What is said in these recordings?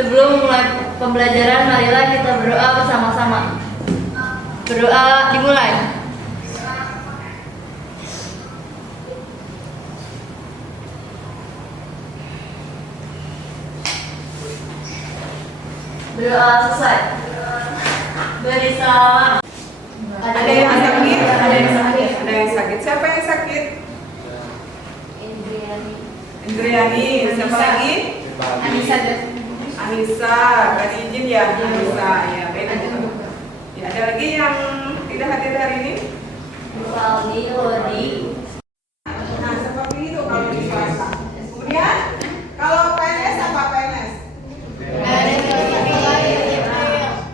Sebelum mulai pembelajaran, marilah kita berdoa bersama-sama. Berdoa dimulai. Berdoa selesai. Beri salam. Ada yang sakit? Ada yang sakit? Ada yang sakit? Siapa yang sakit? Indriani. Siapa lagi? Anissa. Berarti izin ya? Anissa. Ya, baik. Ya, ada lagi yang tidak hadir hari ini? Valdi, Lodi. Nah, seperti itu kalau di swasta. Kemudian, kalau PNS apa PNS?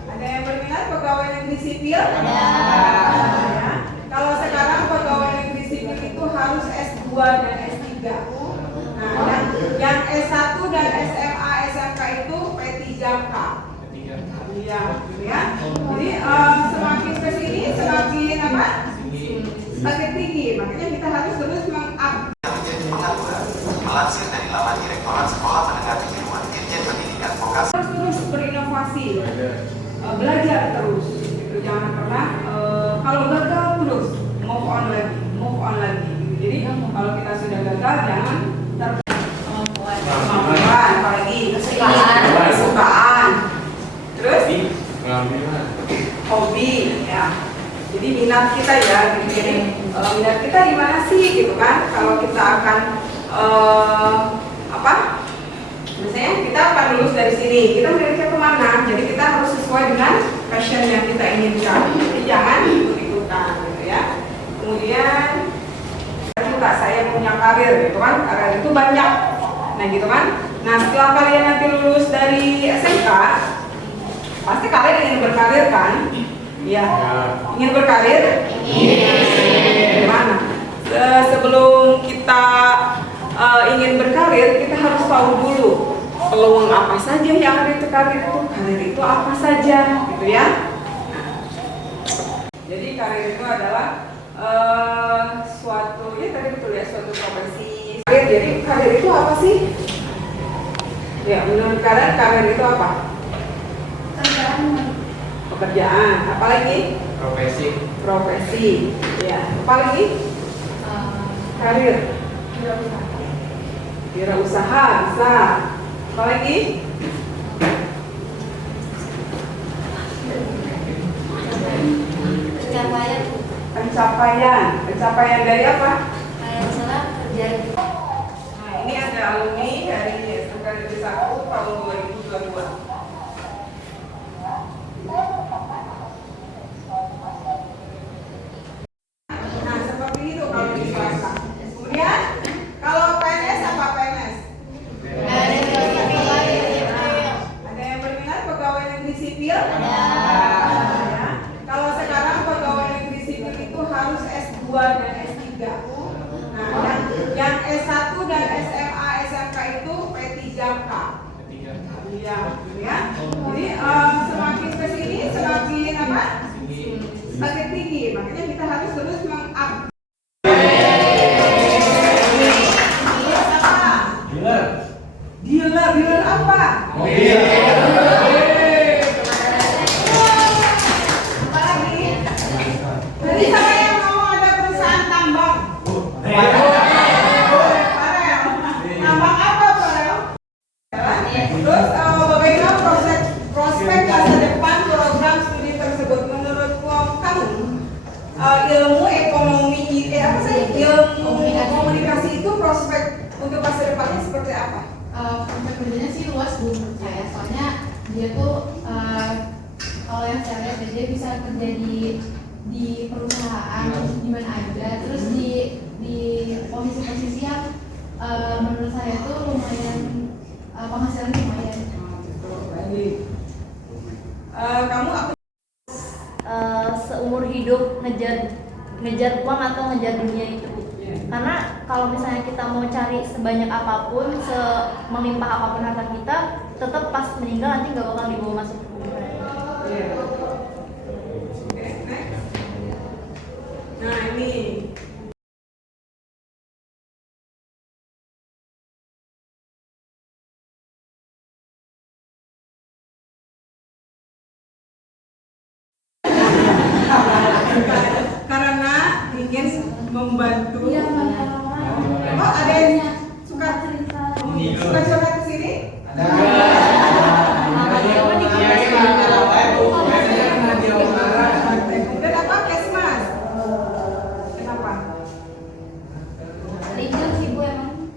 Ada yang berminat pegawai negeri sipil? Ya. Kalau sekarang pegawai negeri sipil itu harus S2 dan S3. Nah, yang S1 dan SMA, SMK itu P3K. Iya, ya. Jadi semakin ke sini semakin apa? Semakin tinggi. Makanya kita harus terus Melansir dari laman Direktorat Sekolah Menengah Kejuruan Dirjen Pendidikan Vokasi. terus berinovasi, belajar terus. Gitu. Jangan pernah kalau gagal terus move on lagi. Gitu. Jadi kalau kita sudah gagal jangan kemampuan, apalagi kesukaan, terus hobi, ya. Jadi minat kita ya, jadi minat kita di mana sih, gitu kan? Kalau kita akan misalnya kita akan lulus dari sini, kita melihatnya kemana? Jadi kita harus sesuai dengan passion yang kita inginkan. Jadi jangan ikut-ikutan, gitu ya. Kemudian kita saya punya karir, gitu kan? Karir itu banyak, nah gitu kan? Nah setelah kalian nanti lulus dari SMK, pasti kalian ingin berkarir kan? Ya, ingin berkarir? Gimana? Sebelum kita ingin berkarir, kita harus tahu dulu peluang apa saja yang ada di karir itu apa saja, gitu ya. Jadi karir itu adalah suatu, ya tadi betul ya, suatu profesi. Jadi karir itu apa sih? Ya, menurut kalian karir itu apa? Pekerjaan. Apalagi? Profesi. Ya. Apalagi? Karir. Wirausaha bisa. Apalagi? Pencapaian dari apa? Nah, ini ada alumni dari SMK Negeri 1 tahun 2022. Nah, seperti itu kalau di swasta. Kemudian, kalau PNS apa PNS? Ada yang berminat pegawai negeri sipil? Ya. Kalau sekarang pegawai negeri sipil itu harus S2 dan S3. Nah, yang S1 dan SMA, SMK itu P3K. Iya, ya. Jadi semakin ke sini semakin apa? Semakin tinggi. Makanya kita harus terus Dealer apa? Apalagi? Jadi siapa yang mau ada perusahaan tambang? Tambang apa, Farel? Terus bagaimana prospek masa depan program studi tersebut menurut kamu? Ilmu ekonomi, ilmu komunikasi itu prospek untuk masa depannya seperti apa? Prospek kerjanya sih luas Bu menurut saya, soalnya dia tuh kalau yang saya lihat dia bisa kerja di perusahaan di mana aja, terus di posisi-posisi yang menurut saya tuh lumayan penghasilan lumayan. Baik. Kamu apa? Seumur hidup ngejar uang atau ngejar dunia itu. Karena kalau misalnya kita mau cari sebanyak apapun, melimpah apapun harta kita, tetap pas meninggal nanti nggak bakal dibawa masuk ke kuburan. Nah ini Karena ingin membantu. Iya, Oh, ada yang suka curhat ke sini? Dan apa Kesmas? Kenapa? Libur sih Bu emang.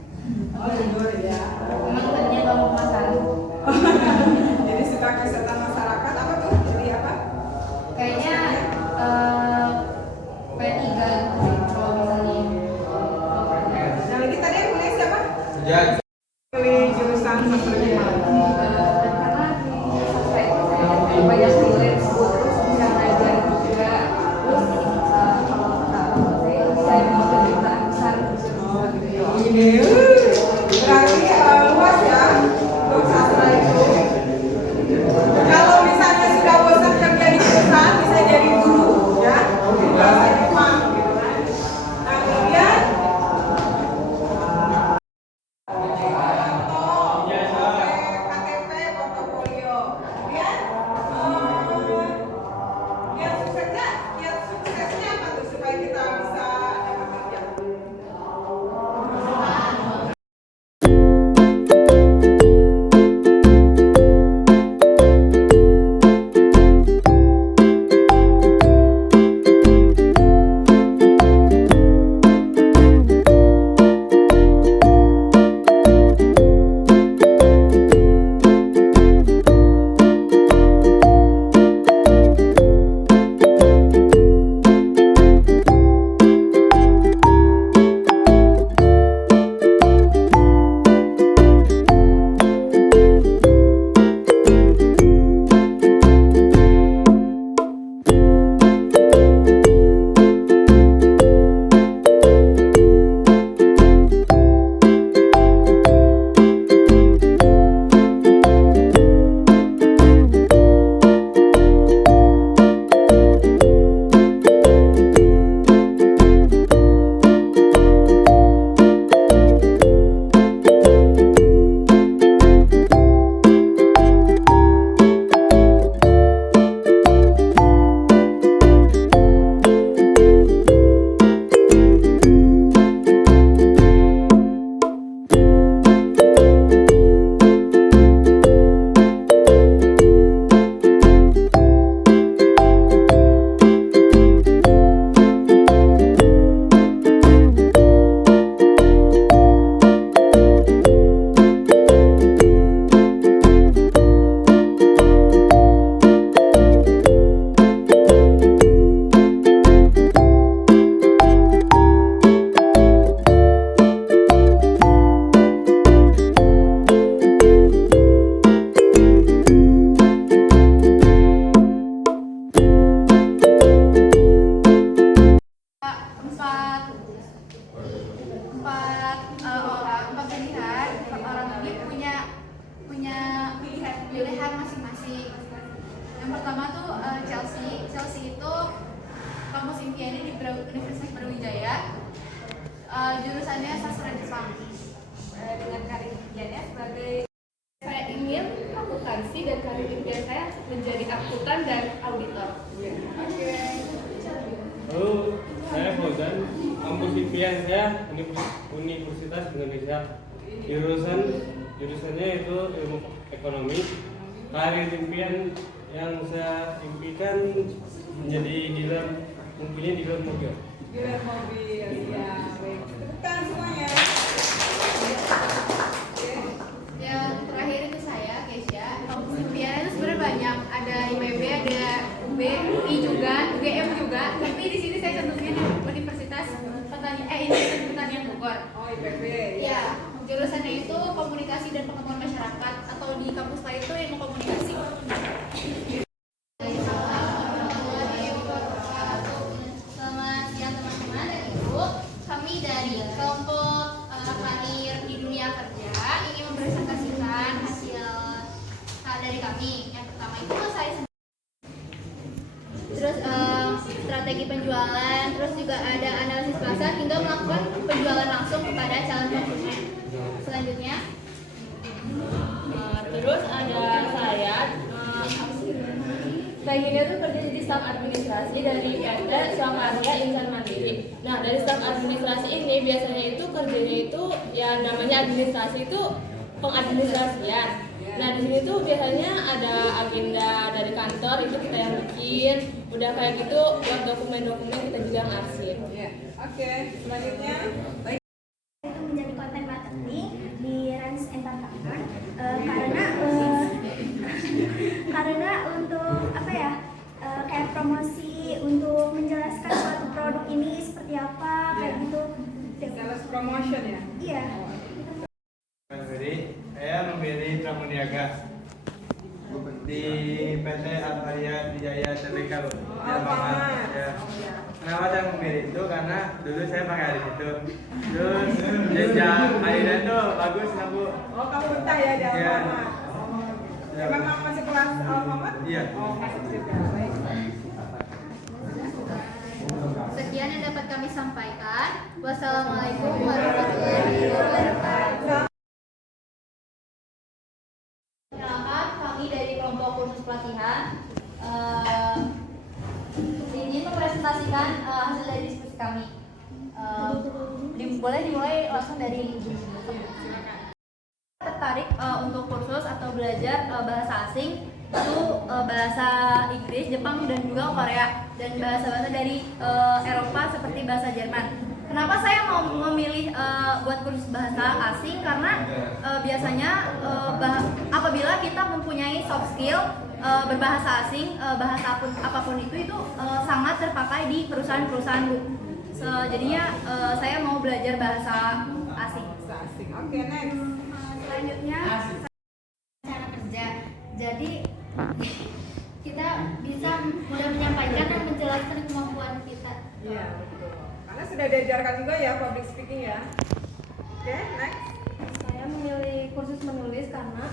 Oh, libur ya. Emang tadinya nggak mau makan. Jadi suka kesehatan masyarakat apa tuh? Jadi apa? Kayaknya P3 gitu sih, kalau misalnya. Yang lagi tadi yang kuliah siapa? Ya. Pilih jurusan sastra Jepang. Karena di sastra itu saya banyak freelance Bu, terus bisa ngajar juga, terus kalau saya saya mau kejutaan besar Oh, gitu. Berarti luas ya untuk sastra itu. Kalau misalnya sudah bosan kerja di perusahaan bisa jadi guru ya, bahasa Jepang gitu kan. Nah kemudian KTP, portofolio. Kemudian lihat suksesnya apa tuh supaya kita bisa dapat kerja. Empat orang ini punya pilihan masing-masing. Yang pertama tuh Chelsea itu kampus impiannya di Universitas Brawijaya, jurusannya sastra Jepang, dengan karir impiannya sebagai saya ingin akuntansi dan karir impian saya menjadi akuntan dan auditor. Halo, saya Fauzan. Kampus impian saya Universitas Indonesia. Jurusannya itu ilmu ekonomi. Karir impian yang saya impikan menjadi dealer, mungkinnya dealer mobil. Dealer mobil, ya baik. Tepukan semuanya. yang terakhir itu saya Keisha. Kampus impian itu sebenarnya banyak, ada IPB, ada UB, UI juga, UGM juga. Tapi di sini saya cenderungnya di Universitas Pertanian Bogor. Oh, IPB. Iya, jurusannya itu komunikasi dan pengembangan masyarakat, atau di kampus lain itu ilmu komunikasi. Selamat siang teman-teman dan ibu. Kami dari kelompok karir di dunia kerja ingin mempresentasikan hasil dari kami. Yang pertama itu saya terus strategi penjualan, terus juga ada analisis pasar hingga melakukan penjualan langsung kepada calon konsumen. Selanjutnya Terus ada saya inginnya tuh kerja jadi staf administrasi dari PT Swakarya Insan Mandiri. Nah, dari staf administrasi ini biasanya itu kerjanya itu ya namanya administrasi itu pengadministrasian. Nah, di sini tuh biasanya ada agenda dari kantor itu kita yang bikin. Udah kayak gitu buat dokumen-dokumen kita juga yang arsip. Oke, selanjutnya. Itu menjadi konten marketing di Rans Entertainment karena untuk apa ya kayak promosi untuk menjelaskan suatu produk ini seperti apa kayak gitu. Sales promotion ya. Iya. Saya memilih Pramuniaga di PT Alfaria Wijaya Tbk loh. Alfamart. Ya. Kenapa saya memilih itu karena dulu saya pakai di situ. Terus jejak airnya tuh bagus lah Bu. Oh, kamu betah ya di Iya. Alfamart. Ya. Memang masih kelas Alfamart? Iya. Oh, masih juga. Baik. Sekian yang dapat kami sampaikan. Wassalamualaikum warahmatullahi wabarakatuh. Perkenalkan, kami dari kelompok kursus pelatihan ingin mempresentasikan hasil dari diskusi kami. Boleh dimulai langsung dari tertarik untuk kursus atau belajar bahasa asing itu bahasa Inggris, Jepang dan juga Korea, dan bahasa-bahasa dari Eropa seperti bahasa Jerman. Kenapa saya mau memilih buat kursus bahasa asing? Karena biasanya apabila kita mempunyai soft skill berbahasa asing, bahasa apapun itu sangat terpakai di perusahaan-perusahaan Bu. Jadinya saya mau belajar bahasa asing. Asik. Oke, next. Selanjutnya cara kerja. Jadi kita bisa mudah menyampaikan dan menjelaskan kemampuan kita. Iya, betul. Karena sudah diajarkan juga ya public speaking ya. Oke, next. Saya memilih kursus menulis karena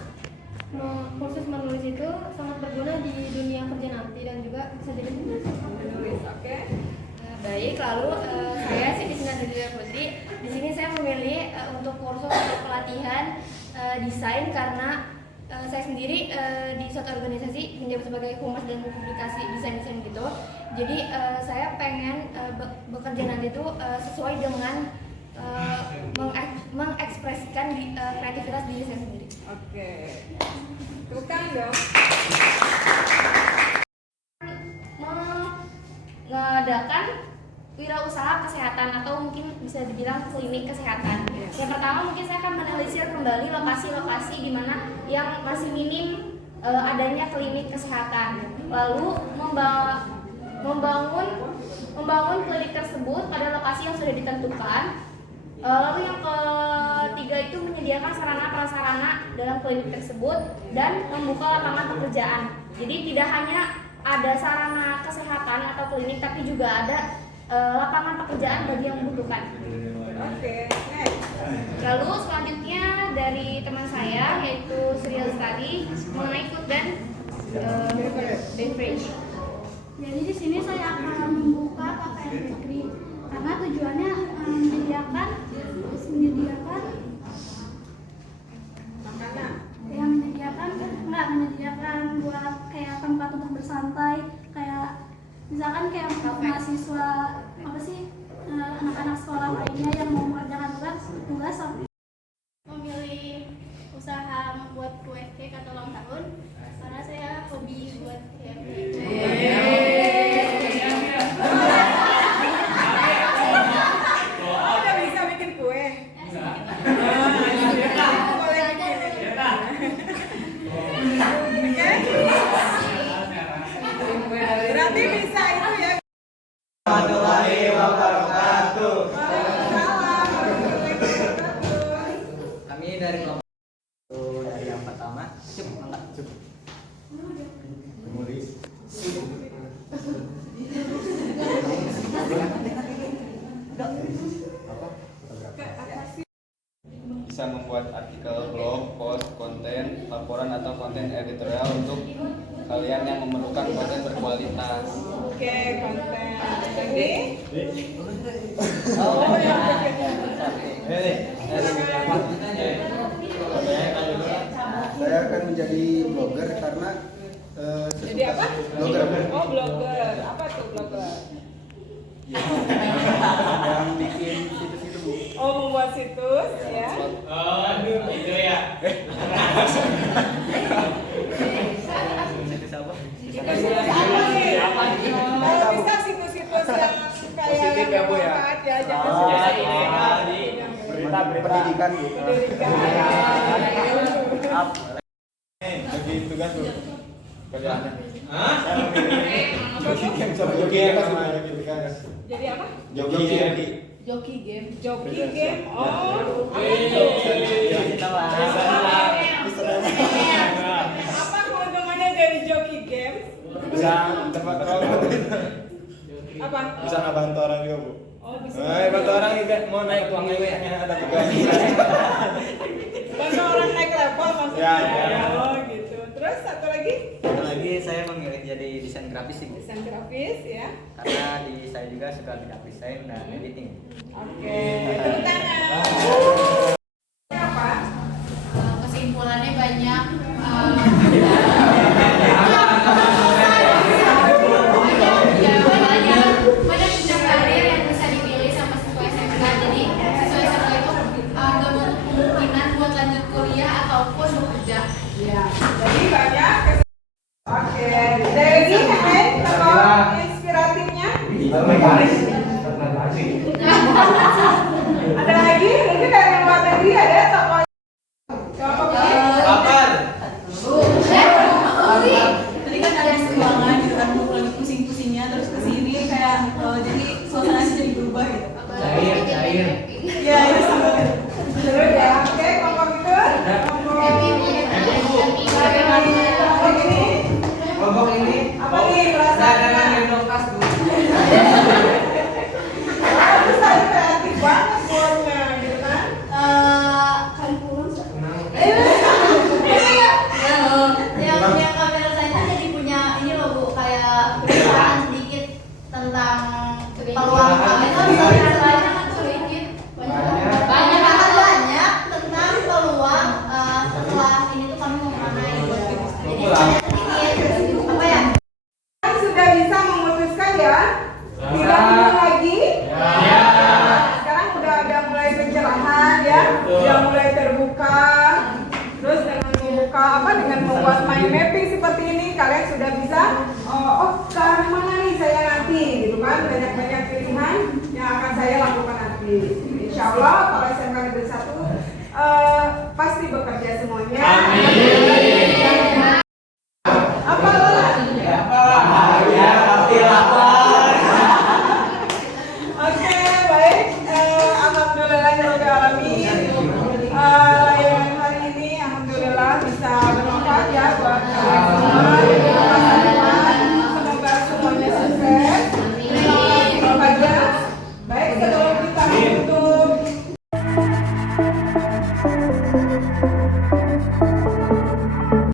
kursus menulis itu sangat berguna di dunia kerja nanti dan juga bisa jadi Menulis, oke. Baik, lalu saya Siti Sinandria Putri. Di sini saya memilih untuk kursus atau pelatihan desain karena saya sendiri di suatu organisasi menjabat sebagai humas dan publikasi desain gitu. Jadi saya pengen bekerja nanti itu sesuai dengan mengekspresikan kreativitas diri saya sendiri. Oke. Tukang dong. Mengadakan wirausaha kesehatan atau mungkin bisa dibilang klinik kesehatan. Yang pertama mungkin saya akan menelisir kembali lokasi-lokasi di mana yang masih minim adanya klinik kesehatan. Lalu membangun klinik tersebut pada lokasi yang sudah ditentukan. Lalu yang ketiga itu menyediakan sarana-prasarana dalam klinik tersebut dan membuka lapangan pekerjaan. Jadi tidak hanya ada sarana kesehatan atau klinik, tapi juga ada lapangan pekerjaan bagi yang membutuhkan. Oke, next. Lalu selanjutnya dari teman saya yaitu Sri Lestari mengenai food dan beverage. Jadi di sini saya akan membuka KKN Bakery karena tujuannya menyediakan Makanan. yang menyediakan buat kayak tempat untuk bersantai, kayak misalkan kayak mahasiswa apa sih anak-anak sekolah lainnya yang mau mengerjakan tugas memilih usaha membuat kue cake atau ulang tahun karena saya hobi buat Udah bisa bikin kue. Boleh bikin. Oke. Berarti bisa itu ya. Warahmatullahi wabarakatuh. Waalaikumsalam warahmatullahi wabarakatuh. Kami dari kelompok dari yang pertama, angkat bisa membuat artikel blog, post, konten, laporan atau konten editorial untuk kalian yang memerlukan konten berkualitas. Oke, konten. Lagi? Oh ya. Saya akan menjadi blogger karena Jadi apa? Oh, blogger. Apa tuh blogger? Yang bikin situs itu, Bu. Oh, membuat situs ya. Oh, aduh, itu ya. Situs apa? Situs apa nih? Kalau bisa situs-situs yang kayak Positif ya, Bu, ya? bermanfaat ya, jangan Oh, situs-situs Berita pendidikan gitu. Maaf. Bagi tugas tuh kerjaannya. Hah? Joki kan. Jadi apa? Joki. Joki game. Joki game. Oh. Kita lah. Apa keuntungannya dari joki game? Bisa tempat orang. Apa? Bisa ngebantu orang juga, Bu. Oh, bisa. Bantu orang juga mau naik nilainya ada juga. Bantu orang naik level maksudnya. Ya. Oh, gitu. Terus satu lagi? Satu lagi saya memilih jadi desain grafis sih, Bu. Desain grafis ya. Karena saya juga suka bidang desain dan editing. Oke, tepuk tangan. Apa? Kesimpulannya banyak. Banyak jenjang karir yang bisa dipilih sama siswa SMK. Jadi siswa SMK itu nggak menutup kemungkinan buat lanjut kuliah ataupun bekerja. Ya. Jadi banyak. Oke. Ada lagi yang lain kalau inspiratifnya? Ada lagi? Mungkin dari luar negeri ada tokoh. Kapan? Tadi kan ada keuangan gitu kan, lagi pusing-pusingnya terus kesini kayak jadi suasananya jadi berubah gitu. Cair. Iya, itu sama. Terus ya, oke, kelompok itu. Kelompok ini. Apa nih perasaannya? Terus saya kreatif banget buatnya, gitu kan? Yang kami rasain tuh jadi punya ini loh Bu, kayak perusahaan sedikit tentang peluang kami itu banyak sedikit banyak tentang peluang setelah ini tuh kami mau kemana gitu. Jadi banyak sedikit apa ya? Sudah bisa memutuskan ya? Tidak bingung lagi? Sekarang udah ada mulai pencerahan ya, udah mulai terbuka. Terus dengan membuka dengan membuat mind mapping seperti ini, kalian sudah bisa ke arah mana nih saya nanti, gitu kan? Banyak-banyak pilihan yang akan saya lakukan nanti. Insya Allah kalau SMK Negeri 1 pasti bekerja semuanya. Apa Lola? Oke, baik. Alhamdulillahirobbilalamin. Layanan hari ini alhamdulillah bisa bermanfaat ya buat kalian.